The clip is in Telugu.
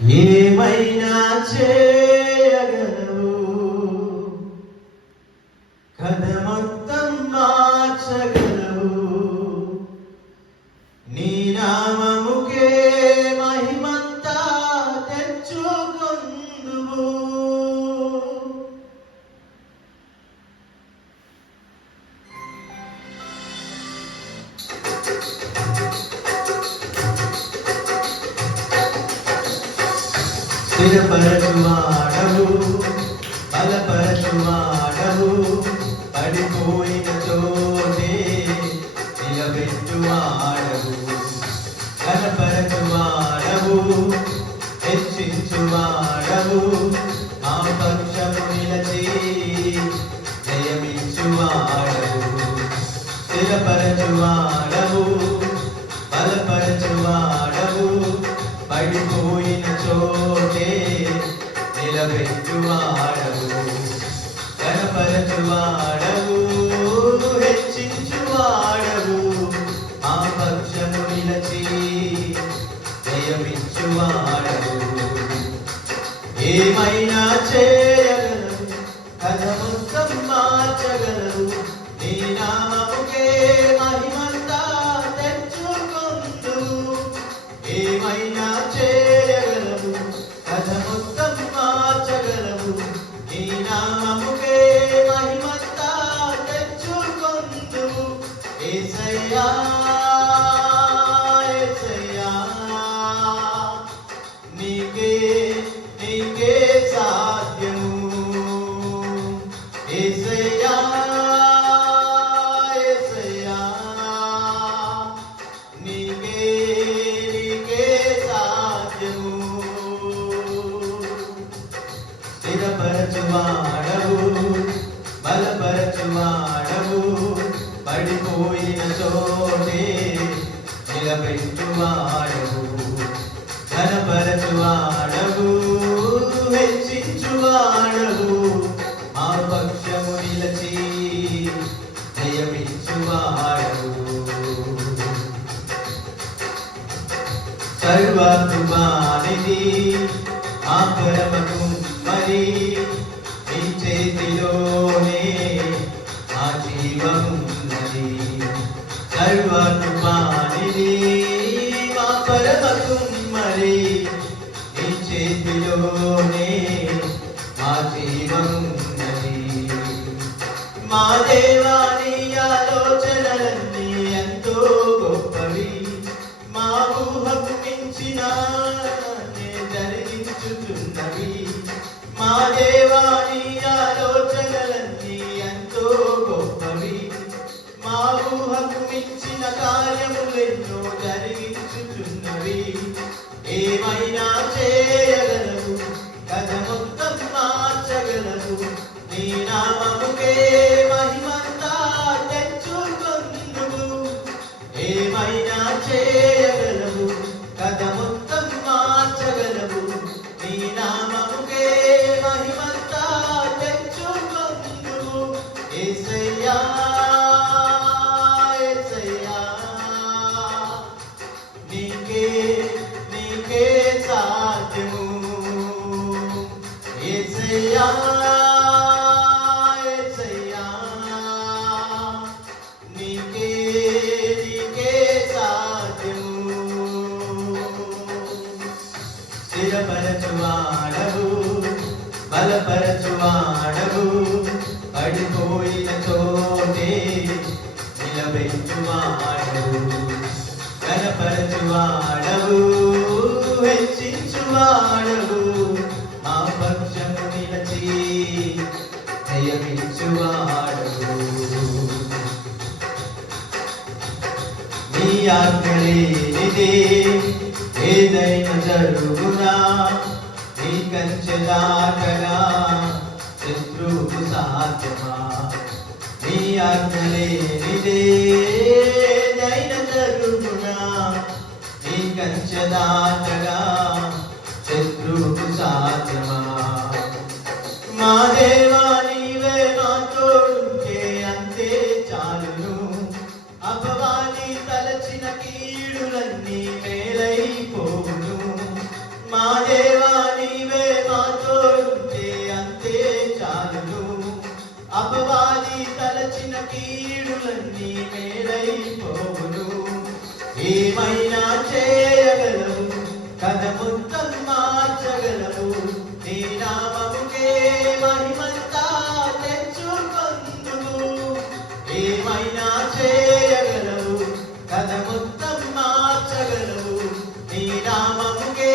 ఏమైనా చేయగలవు, కథ మొత్తం మార్చగలవు. నీ నామముకే మహిమంతా తెచ్చుకొందువు. స్థిరపరచువాడవు, బలపరచువాడవు, పడిపోయిన చోటే నిలబెట్టువాడవు. బలపరచువాడవు, హెచ్చించువాడవు, మా పక్షము నిలచి జయమిచ్చువాడవు. స్థిరపరచువాడవు, బలపరచువాడవు, పడిపోయిన చోటే నిలబెట్టువాడవు. కనపరచువాడవు, హెచ్చించువాడవు, మా పక్షము నిలచి జయమిచ్చువాడవు. ఏమైనా చేయగలవు, కథ మొత్తం మార్చగలవు. నీ నామముకే మహిమంతా తెచ్చుకొందువు. ఏమైనా చేయగలవు, కథ మొత్తం మార్చగలవు. నీ నామముకే మహిమంతా తెచ్చుకొందువు. యేసయ్యా యేసయ్యా, నీకే నీకే సాధ్యము. యేసయ్యా యేసయ్యా, నీకే స్థిరపరచువాడవు, బలపరచువాడవు, పడిపోయిన చోటే నిలబెట్టువాడవు. ఘనపరచువాడవు, హెచ్చించువాడవు, మా పక్షము నిలచి జయమిచ్చువాడవు. సర్వత్వానిది మా పరమకు మరి, నీ చేతిలోనే మా జీవమున్నది. సర్వత్వానిది మా పరమకు మరి, నీ చేతిలోనే మా జీవమున్నది. మా దేవాని ఆలోచనలన్నీ ఎంతో గొప్పవి, మా ఊహకు మించిన జరిగించుచున్నవి. మా దేవాని ఆలోచనలన్నీ ఎంతో గొప్పవి, మా ఊహకు మించిన కార్యములెన్నో జరిగించుచున్నవి. ఏమైనా చేయగలవు, కథ మొత్తం మార్చగలవు. నీ నామముకే మహిమంతా తెచ్చుకొందువు. ఏమైనా చేయగలవు, కథ మొత్తం మార్చగలవు. నీ నామముకే మహిమంతా తెచ్చుకొందువు. యేసయ్యా యేసయ్యా, నీకే నీకే సాధ్యము. యేసయ్యా యేసయ్యా, నీకే నీకే సాధ్యము. స్థిరపరచువాడవు, బలపరచువాడవు, పడిపోయిన చోటే నిలబెట్టువాడవు. కనపరచువాడవు, హెచ్చించువాడవు, మా పక్షము నిలచి జయమిచ్చువాడవు. నీ ఆజ్ఞలేనిదే ఏదైనా జరుగునా, నీ కంచె దాటగా శత్రువుకు సాధ్యమా. నీ ఆజ్ఞలేనిదే ఏదైనా జరుగునా, నీ కంచె దాటగా శత్రువుకు సాధ్యమా. మా దేవా నీవే మా తోడుంటే అంతే చాలును. అపవాది తలచిన కీడులన్నీ మేలైపోవును. మా దేవా కీడులన్నీ మేలైపోవును. ఏమైనా చేయగలవు, కథ మొత్తం మార్చగలవు. నీ నామముకే మహిమంతా తెచ్చుకొందువు. ఏమైనా చేయగలవు, కథ మొత్తం మార్చగలవు. నీ నామముకే